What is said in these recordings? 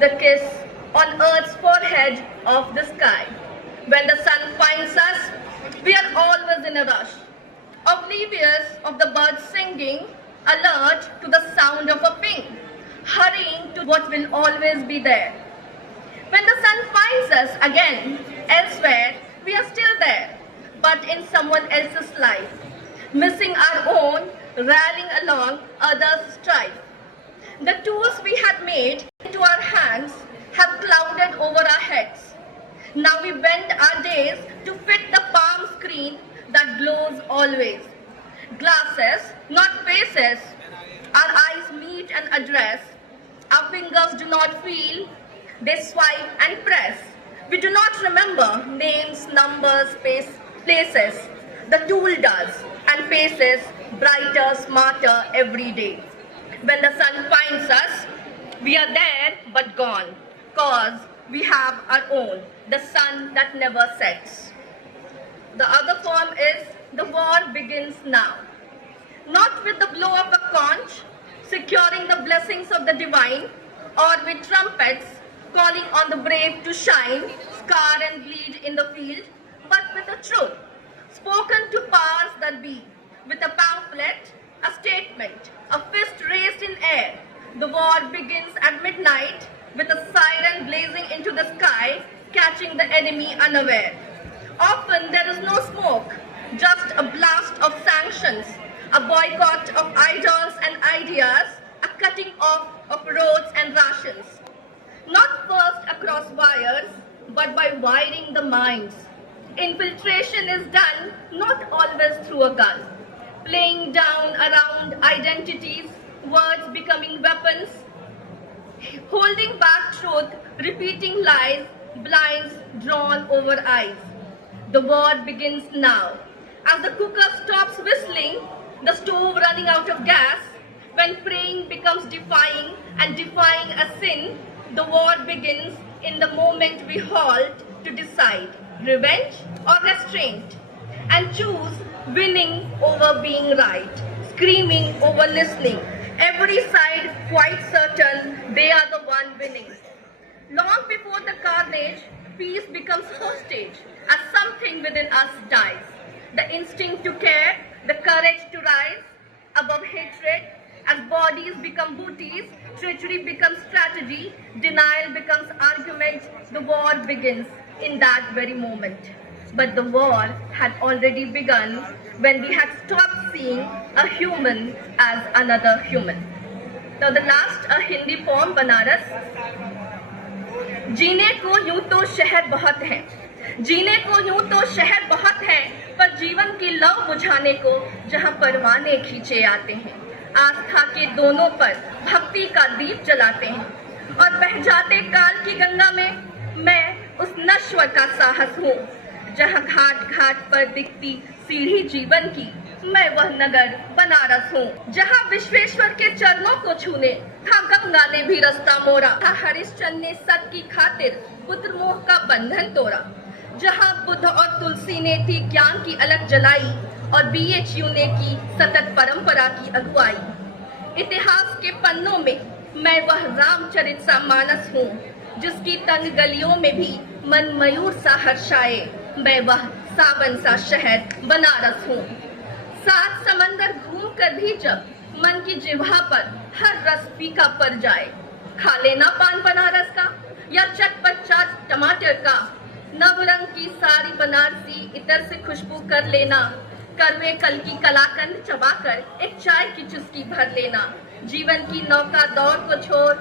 the kiss on earth's forehead of the sky. When the sun finds us, we are always in a rush, oblivious of the birds singing, alert to the sound of a ping, hurrying to what will always be there. When the sun finds us again, elsewhere, we are still there, but in someone else's life, missing our own, rallying along others' strife. The tools we had made into our hands have clouded over our heads. Now we bend our days to fit the palm screen that glows always. Glasses, not faces. Our eyes meet and address. Our fingers do not feel, they swipe and press. We do not remember names, numbers, places. The tool does and faces brighter, smarter every day. When the sun finds us, we are there but gone, cause we have our own, the sun that never sets. The other form is the war begins now. Not with the blow of a conch, securing the blessings of the divine, or with trumpets calling on the brave to shine, scar and bleed in the field, but with the truth, spoken to powers that be, with a pamphlet, a statement, a fist raised in air. The war begins at midnight with a siren blazing into the sky, catching the enemy unaware. Often there is no smoke, just a blast of sanctions, a boycott of idols and ideas, a cutting off of roads and rations. Not first across wires, but by wiring the minds. Infiltration is done not always through a gun. Playing down around identities, words becoming weapons, holding back truth, repeating lies, blinds drawn over eyes. The war begins now. As the cooker stops whistling, the stove running out of gas, when praying becomes defying and defying a sin, the war begins in the moment we halt to decide revenge or restraint and choose winning over being right, screaming over listening. Every side quite certain they are the one winning. Long before the carnage, peace becomes hostage as something within us dies. The instinct to care, the courage to rise above hatred, as bodies become booties, treachery becomes strategy, denial becomes argument, the war begins in that very moment. But the war had already begun when we had stopped seeing a human as another human. Now the last, a Hindi poem, Banaras. जीने को यूं तो शहर बहुत है, जीने को यूं तो शहर बहुत है, पर जीवन की लौ बुझाने को जहां परवाने खींचे आते हैं, आस्था के दोनों पर भक्ति का दीप जलाते हैं, और बह जाते काल की गंगा में मैं उस नश्वर का साहस हूँ, जहां घाट घाट पर दिखती सीढ़ी जीवन की, मैं वह नगर बनारस हूँ, जहां विश्वेश्वर के चरणों को छूने था गंगा ने भी रास्ता मोड़ा, था हरिश्चंद्र ने सत की खातिर पुत्र मोह का बंधन तोड़ा, जहां बुद्ध और तुलसी ने थी ज्ञान की अलग जलाई और BHU ने की सतत परंपरा की अगुवाई। इतिहास के पन्नों में मैं वह रामचरित सा मानस हूँ, जिसकी तंग गलियों में भी मन मयूर सा हर्षाए, मैं वह सावन सा शहर बनारस हूँ। सात समंदर घूम कर भी जब मन की जिह्वा पर हर रस फीका पड़ जाए, खा लेना पान बनारस का या चटपट चाट टमाटर का, नवरंग की सारी बनारसी इतर से खुशबू कर लेना, करवे कल की कलाकंद चबाकर एक चाय की चुस्की भर लेना, जीवन की नौका दौड़ को छोड़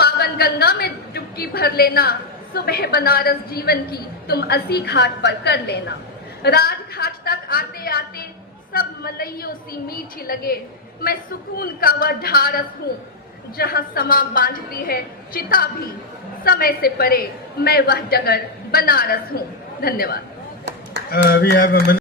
पावन गंगा में डुबकी भर लेना, सुबह बनारस जीवन की तुम अस्सी घाट पर कर लेना। राजघाट तक आते आते सब मलइयों सी मीठी लगे, मैं सुकून का वह ढारस हूँ, जहाँ समा बांधती है चिता भी समय से परे, मैं वह डगर बनारस हूँ। धन्यवाद।